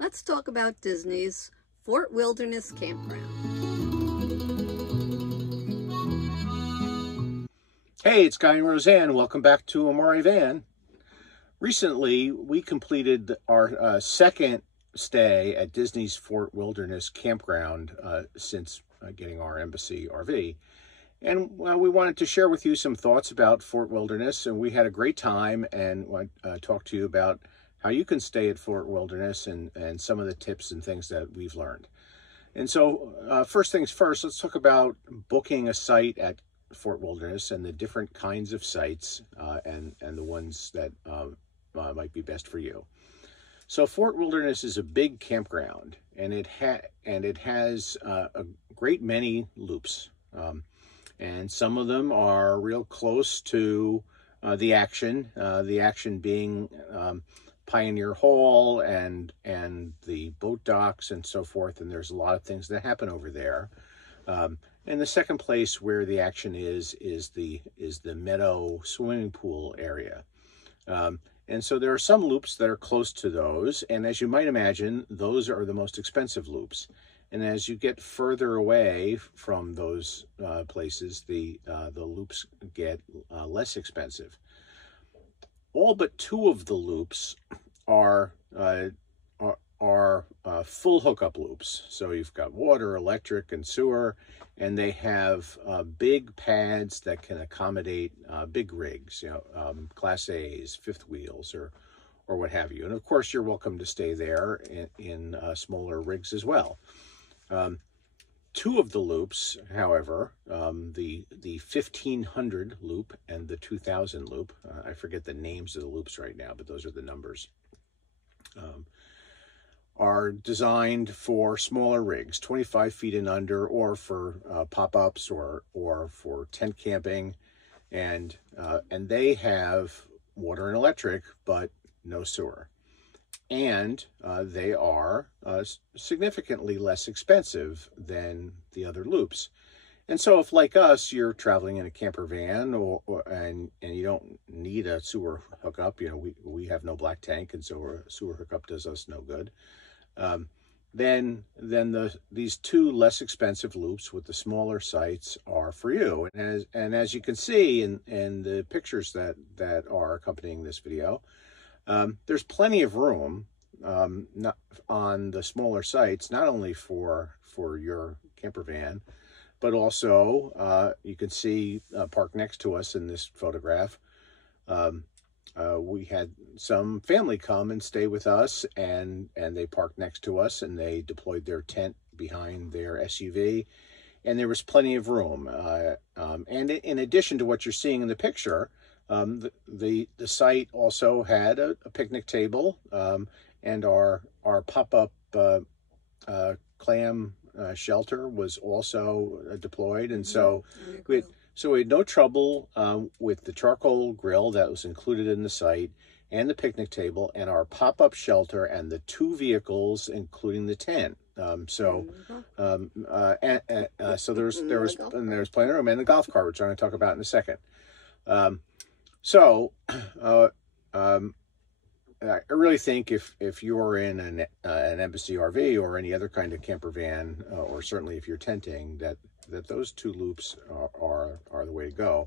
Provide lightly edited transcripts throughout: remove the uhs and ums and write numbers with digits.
Let's talk about Disney's Fort Wilderness Campground. Hey, it's Guy and Roseanne. Welcome back to Amore Van. Recently, we completed our second stay at Disney's Fort Wilderness Campground since getting our Embassy RV. And we wanted to share with you some thoughts about Fort Wilderness, and we had a great time and want to talk to you about how you can stay at Fort Wilderness and some of the tips and things that we've learned. And so first things first, let's talk about booking a site at Fort Wilderness and the different kinds of sites and the ones that might be best for you. So Fort Wilderness is a big campground, and it has a great many loops. And some of them are real close to the action being Pioneer Hall and the boat docks and so forth, and there's a lot of things that happen over there. And the second place where the action is the Meadow swimming pool area. And so there are some loops that are close to those, and as you might imagine, those are the most expensive loops. And as you get further away from those places, the loops get less expensive. All but two of the loops are full hookup loops. So you've got water, electric, and sewer, and they have big pads that can accommodate big rigs, Class A's, fifth wheels, or what have you. And of course, you're welcome to stay there in smaller rigs as well. Two of the loops, however, the 1500 loop and the 2000 loop, I forget the names of the loops right now, but those are the numbers, are designed for smaller rigs, 25 feet and under, or for pop-ups or for tent camping, and they have water and electric, but no sewer. And they are significantly less expensive than the other loops. And so if, like us, you're traveling in a camper van and you don't need a sewer hookup, we have no black tank, and so a sewer hookup does us no good. Then these two less expensive loops with the smaller sites are for you. And as you can see in the pictures that are accompanying this video, there's plenty of room not on the smaller sites, not only for your camper van, but also you can see parked next to us in this photograph. We had some family come and stay with us, and they parked next to us, and they deployed their tent behind their SUV, and there was plenty of room. And in addition to what you're seeing in the picture, the site also had a picnic table, and our pop-up clam shelter was also deployed, and so we had no trouble with the charcoal grill that was included in the site, and the picnic table, and our pop-up shelter, and the two vehicles, including the tent. So there's plenty of room, and the golf cart, which I'm going to talk about in a second. I really think if you're in an Embassy RV or any other kind of camper van, or certainly if you're tenting, that those two loops are the way to go.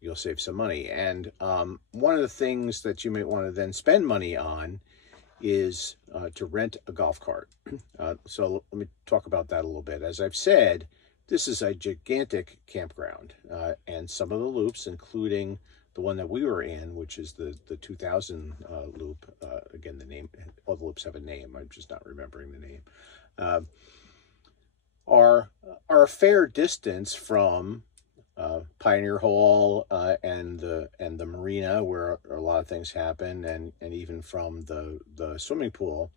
You'll save some money. And one of the things that you might want to then spend money on is to rent a golf cart. So let me talk about that a little bit. As I've said, this is a gigantic campground, and some of the loops, including the one that we were in, which is the 2000 loop, again, the name, all the loops have a name, I'm just not remembering the name, are a fair distance from Pioneer Hall and the marina, where a lot of things happen, and even from the swimming pool.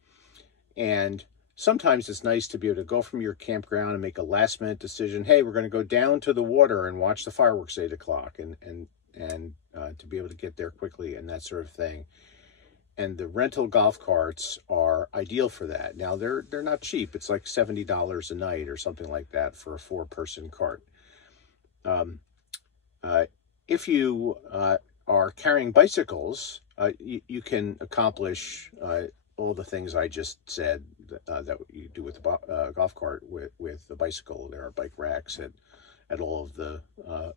And sometimes it's nice to be able to go from your campground and make a last minute decision. Hey, we're going to go down to the water and watch the fireworks at 8 o'clock, and to be able to get there quickly and that sort of thing. And the rental golf carts are ideal for that. Now, they're not cheap. It's like $70 a night or something like that for a 4-person cart. If you are carrying bicycles, you can accomplish all the things I just said that you do with the golf cart with the bicycle. There are bike racks at all of the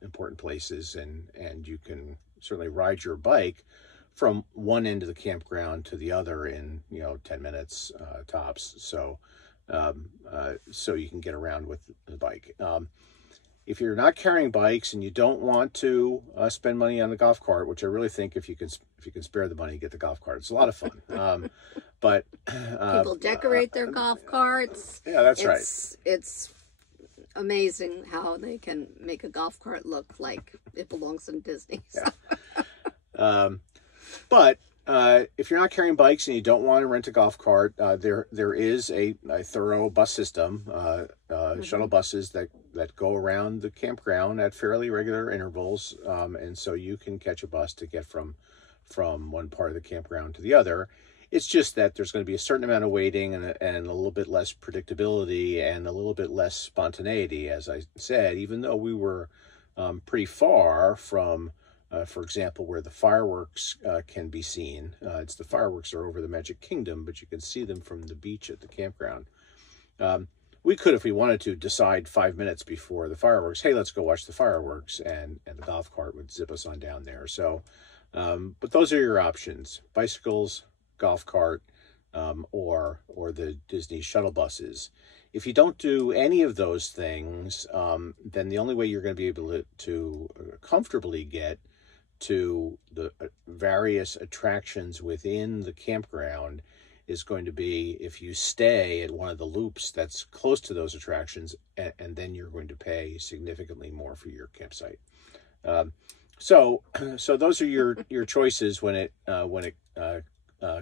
important places, and you can certainly ride your bike from one end of the campground to the other in 10 minutes tops. So so you can get around with the bike. If you're not carrying bikes and you don't want to spend money on the golf cart, which I really think if you can spare the money, get the golf cart. It's a lot of fun. But people decorate their golf carts. Yeah, that's right. It's amazing how they can make a golf cart look like it belongs in Disney. So. Yeah. But if you're not carrying bikes and you don't want to rent a golf cart, there is a thorough bus system, shuttle buses that go around the campground at fairly regular intervals, and so you can catch a bus to get from one part of the campground to the other. It's just that there's going to be a certain amount of waiting and a little bit less predictability and a little bit less spontaneity, as I said, even though we were pretty far from, for example, where the fireworks can be seen. The fireworks are over the Magic Kingdom, but you can see them from the beach at the campground. We could, if we wanted to, decide 5 minutes before the fireworks, hey, let's go watch the fireworks, and the golf cart would zip us on down there. So, but those are your options: bicycles, golf cart, or the Disney shuttle buses. If you don't do any of those things, then the only way you're going to be able to comfortably get to the various attractions within the campground is going to be if you stay at one of the loops that's close to those attractions, and then you're going to pay significantly more for your campsite. So those are your choices when it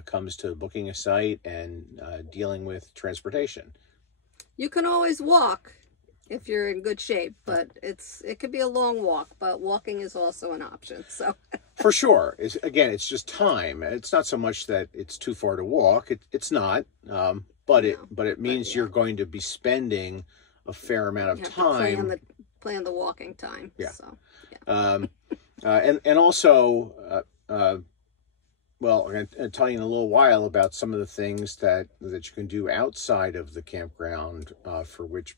comes to booking a site and dealing with transportation. You can always walk if you're in good shape, but it could be a long walk, but walking is also an option. So for sure, it's just time. It's not so much that it's too far to walk. It's not, but it means you're going to be spending a fair amount of time. Plan the walking time. Yeah. So, yeah. And also, well, I'm going to tell you in a little while about some of the things that you can do outside of the campground, for which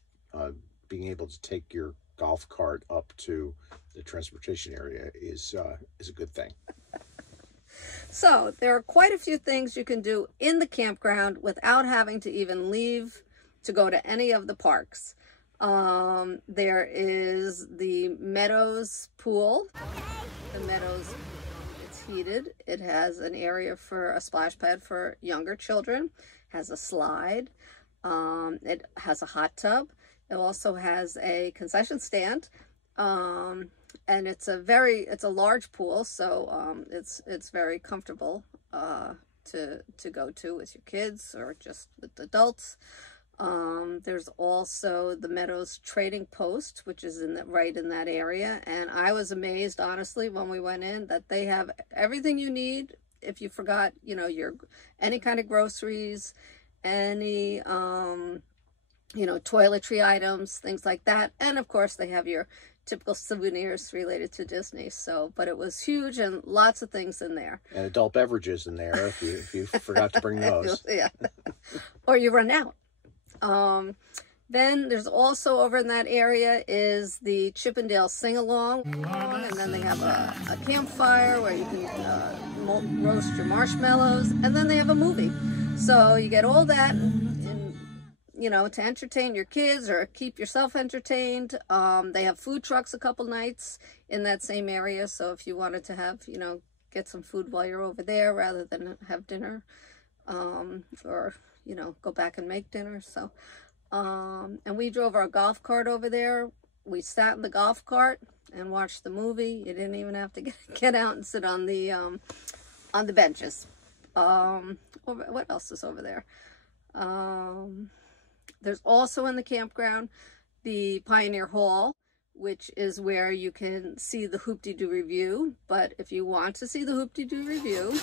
being able to take your golf cart up to the transportation area is a good thing. So there are quite a few things you can do in the campground without having to even leave to go to any of the parks. There is the Meadows pool. The Meadows, it's heated. It has an area for a splash pad for younger children, has a slide. It has a hot tub. It also has a concession stand, and it's a large pool, so it's very comfortable to go to with your kids or just with adults. There's also the Meadows Trading Post, which is right in that area, and I was amazed, honestly, when we went in, that they have everything you need if you forgot, your any kind of groceries, any toiletry items, things like that. And of course they have your typical souvenirs related to Disney. So, but it was huge and lots of things in there. And adult beverages in there if you forgot to bring those. Yeah. Or you run out. Then there's also over in that area is the Chippendale sing-along, and then they have a campfire where you can roast your marshmallows, and then they have a movie. So you get all that, to entertain your kids or keep yourself entertained. They have food trucks a couple nights in that same area, so if you wanted to have, get some food while you're over there rather than have dinner, or, go back and make dinner. So, and we drove our golf cart over there. We sat in the golf cart and watched the movie. You didn't even have to get out and sit on the benches. What else is over there? There's also in the campground the Pioneer Hall, which is where you can see the Hoop-Dee-Doo Review. But if you want to see the Hoop-Dee-Doo Review,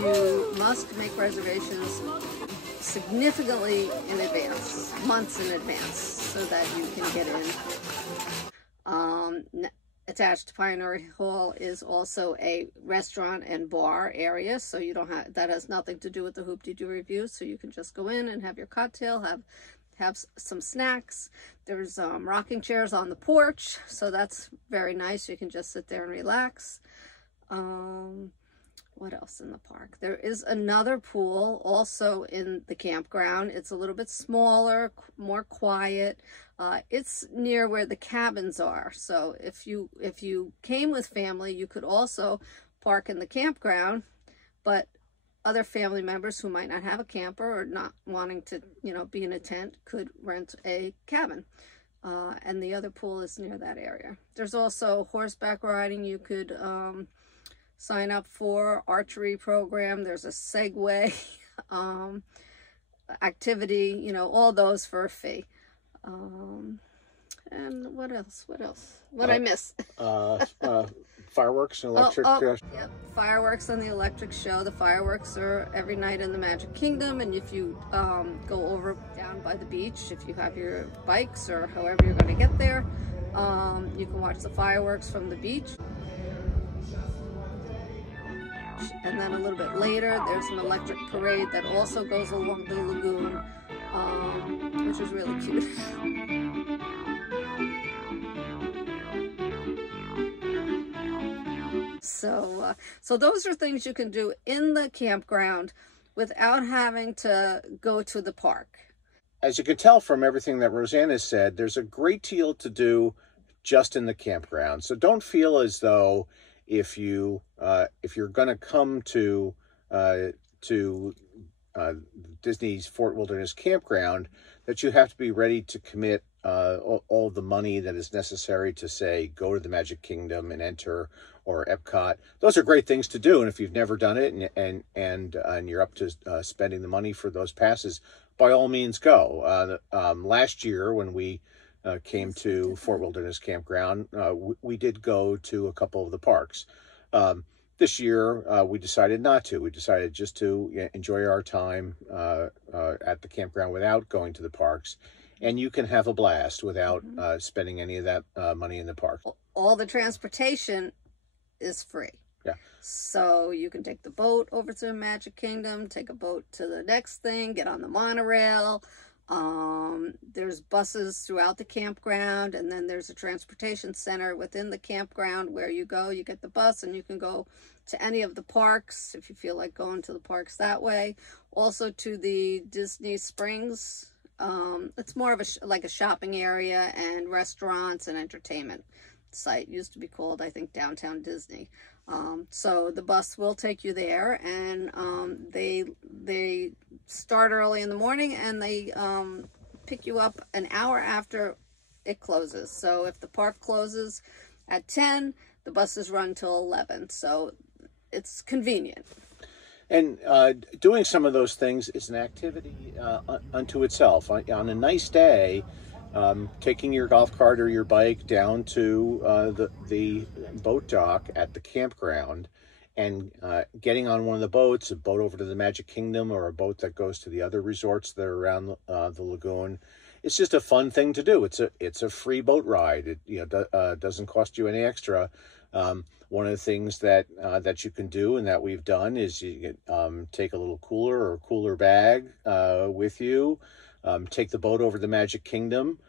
you must make reservations significantly in advance, months in advance, so that you can get in. attached to Pioneer Hall is also a restaurant and bar area, so you don't have, that has nothing to do with the Hoop-Dee-Doo review, so you can just go in and have your cocktail, have some snacks. There's rocking chairs on the porch, so that's very nice. You can just sit there and relax. What else in the park? There is another pool also in the campground. It's a little bit smaller, more quiet. It's near where the cabins are. So if you came with family, you could also park in the campground, but other family members who might not have a camper or not wanting to, you know, be in a tent could rent a cabin. And the other pool is near that area. There's also horseback riding you could sign up for, archery program. There's a Segway activity, you know, all those for a fee. And what else? What I miss? Fireworks and electric. Yep, fireworks on the electric show. The fireworks are every night in the Magic Kingdom, and if you go over down by the beach, if you have your bikes or however you're going to get there, you can watch the fireworks from the beach. And then a little bit later, there's an electric parade that also goes along the lagoon, which is really cute. So those are things you can do in the campground without having to go to the park. As you can tell from everything that Roseanne has said, there's a great deal to do just in the campground. So don't feel as though if you're going to come to Disney's Fort Wilderness Campground, that you have to be ready to commit all the money that is necessary to, say, go to the Magic Kingdom and enter, or Epcot. Those are great things to do, and if you've never done it and you're up to spending the money for those passes, by all means go. Last year when we came to Fort Wilderness Campground, we did go to a couple of the parks. This year, we decided not to. We decided just to enjoy our time at the campground without going to the parks. And you can have a blast without spending any of that money in the park. All the transportation is free. Yeah. So you can take the boat over to the Magic Kingdom, take a boat to the next thing, get on the monorail. There's buses throughout the campground, and then there's a transportation center within the campground where you go, you get the bus, and you can go to any of the parks if you feel like going to the parks that way. Also to the Disney Springs. It's more of like a shopping area and restaurants and entertainment site. It used to be called, I think, Downtown Disney. So the bus will take you there, and they start early in the morning, and they pick you up an hour after it closes. So if the park closes at 10, the buses run till 11. So it's convenient. And doing some of those things is an activity unto itself. On a nice day, taking your golf cart or your bike down to the boat dock at the campground and getting on one of the boats, a boat over to the Magic Kingdom or a boat that goes to the other resorts that are around the lagoon. It's just a fun thing to do. It's a free boat ride. It doesn't cost you any extra. One of the things that you can do and that we've done is you can take a little cooler or cooler bag with you. Take the boat over to the Magic Kingdom.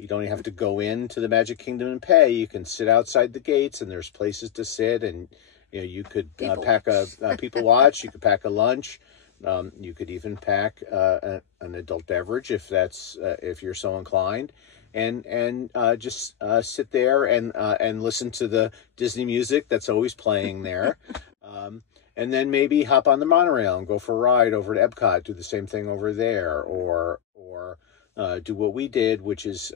You don't even have to go into the Magic Kingdom and pay. You can sit outside the gates, and there's places to sit, and you could pack a people watch. You could pack a lunch. You could even pack an adult beverage if you're so inclined, and just sit there and listen to the Disney music that's always playing there. And then maybe hop on the monorail and go for a ride over to Epcot, do the same thing over there, or do what we did, which is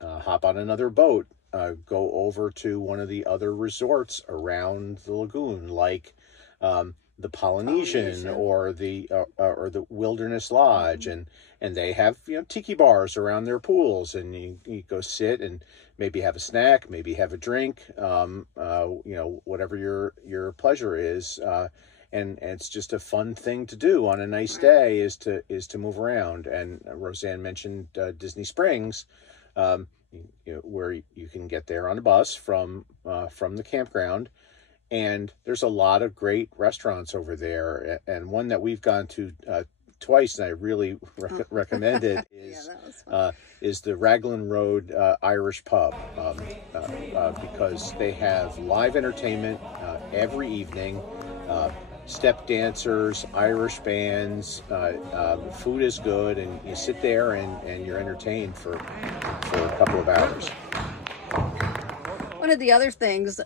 hop on another boat, go over to one of the other resorts around the lagoon, like the Polynesian or the Wilderness Lodge, and they have tiki bars around their pools, and you go sit and maybe have a snack, maybe have a drink, whatever your pleasure is, and it's just a fun thing to do on a nice day is to move around. And Roseanne mentioned Disney Springs. where you can get there on a bus from the campground. And there's a lot of great restaurants over there, and one that we've gone to twice, and I really recommend it, is the Raglan Road Irish Pub, because they have live entertainment every evening, step dancers, Irish bands, food is good, and you sit there and you're entertained for a couple of hours. One of the other things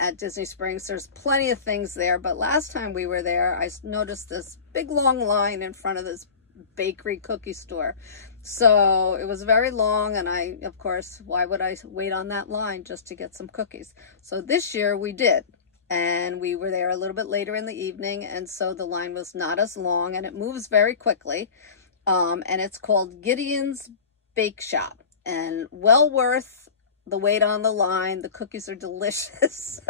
at Disney Springs, there's plenty of things there, but last time we were there, I noticed this big long line in front of this bakery cookie store. So it was very long, and of course, why would I wait on that line just to get some cookies? So this year we did, and we were there a little bit later in the evening, and so the line was not as long, and it moves very quickly. And it's called Gideon's Bake Shop, and well worth the wait on the line. The cookies are delicious.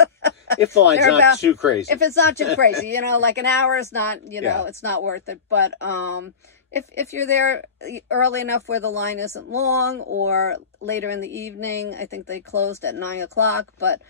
If the line's not too crazy. If it's not too crazy, like an hour is not, it's not worth it. But if you're there early enough where the line isn't long, or later in the evening, I think they closed at 9 o'clock, but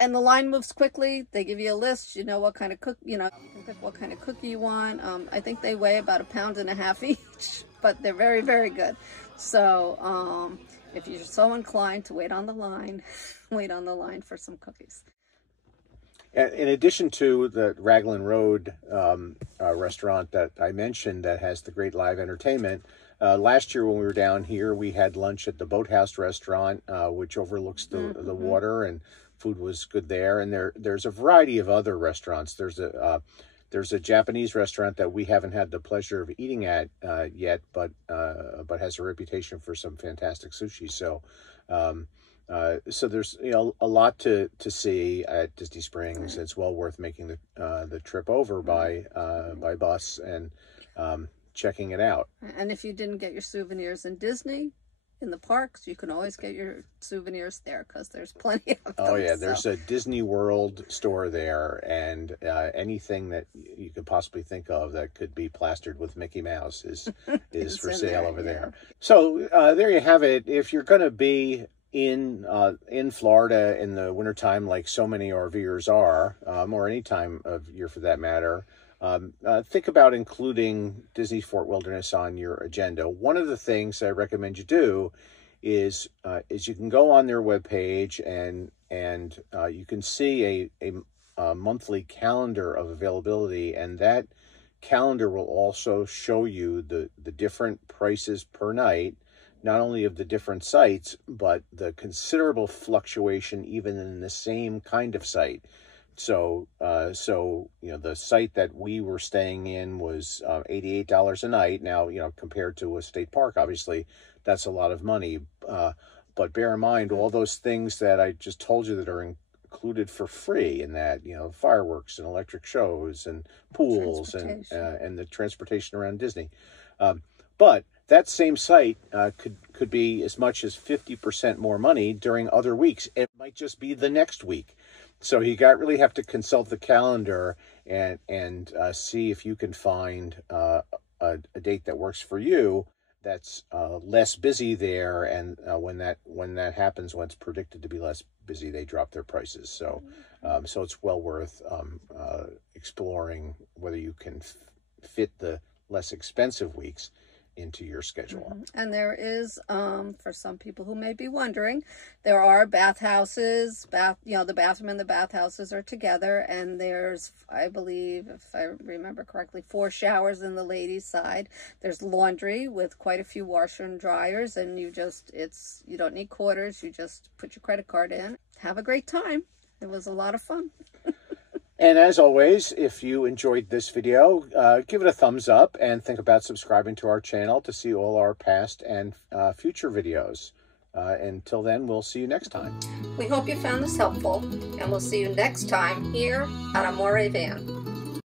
and the line moves quickly. They give you a list, what kind of you can pick what kind of cookie you want. I think they weigh about 1.5 pounds each, but they're very, very good. So if you're so inclined to wait on the line, wait on the line for some cookies. In addition to the Raglan Road restaurant that I mentioned that has the great live entertainment, last year when we were down here, we had lunch at the Boathouse restaurant, which overlooks the water, and food was good there. And there's a variety of other restaurants. There's a Japanese restaurant that we haven't had the pleasure of eating at yet, but has a reputation for some fantastic sushi. So so there's a lot to see at Disney Springs. It's well worth making the trip over by bus and checking it out. And if you didn't get your souvenirs in Disney, in the parks, you can always get your souvenirs there, because there's plenty of them. Oh yeah, there's a Disney World store there, and anything that you could possibly think of that could be plastered with Mickey Mouse is for sale over there. So there you have it. If you're going to be in Florida in the wintertime, like so many RVers are, or any time of year for that matter, think about including Disney Fort Wilderness on your agenda. One of the things I recommend you do is you can go on their webpage and you can see a monthly calendar of availability, and that calendar will also show you the different prices per night, not only of the different sites, but the considerable fluctuation even in the same kind of site. So the site that we were staying in was $88 a night. Now, compared to a state park, obviously that's a lot of money. But bear in mind all those things that I just told you that are included for free in that, fireworks and electric shows and pools and the transportation around Disney. But that same site could be as much as 50% more money during other weeks. It might just be the next week. So you really have to consult the calendar and see if you can find a date that works for you that's less busy there. And when that happens, when it's predicted to be less busy, they drop their prices. So so it's well worth exploring whether you can fit the less expensive weeks into your schedule. And there is, for some people who may be wondering, there are bathhouses. The bathroom and the bathhouses are together, and there's, I believe, if I remember correctly, 4 showers in the ladies' side. There's laundry with quite a few washer and dryers, and you don't need quarters. You just put your credit card in. Have a great time. It was a lot of fun. And as always, if you enjoyed this video, give it a thumbs up and think about subscribing to our channel to see all our past and future videos. Until then, we'll see you next time. We hope you found this helpful, and we'll see you next time here on Amore Van.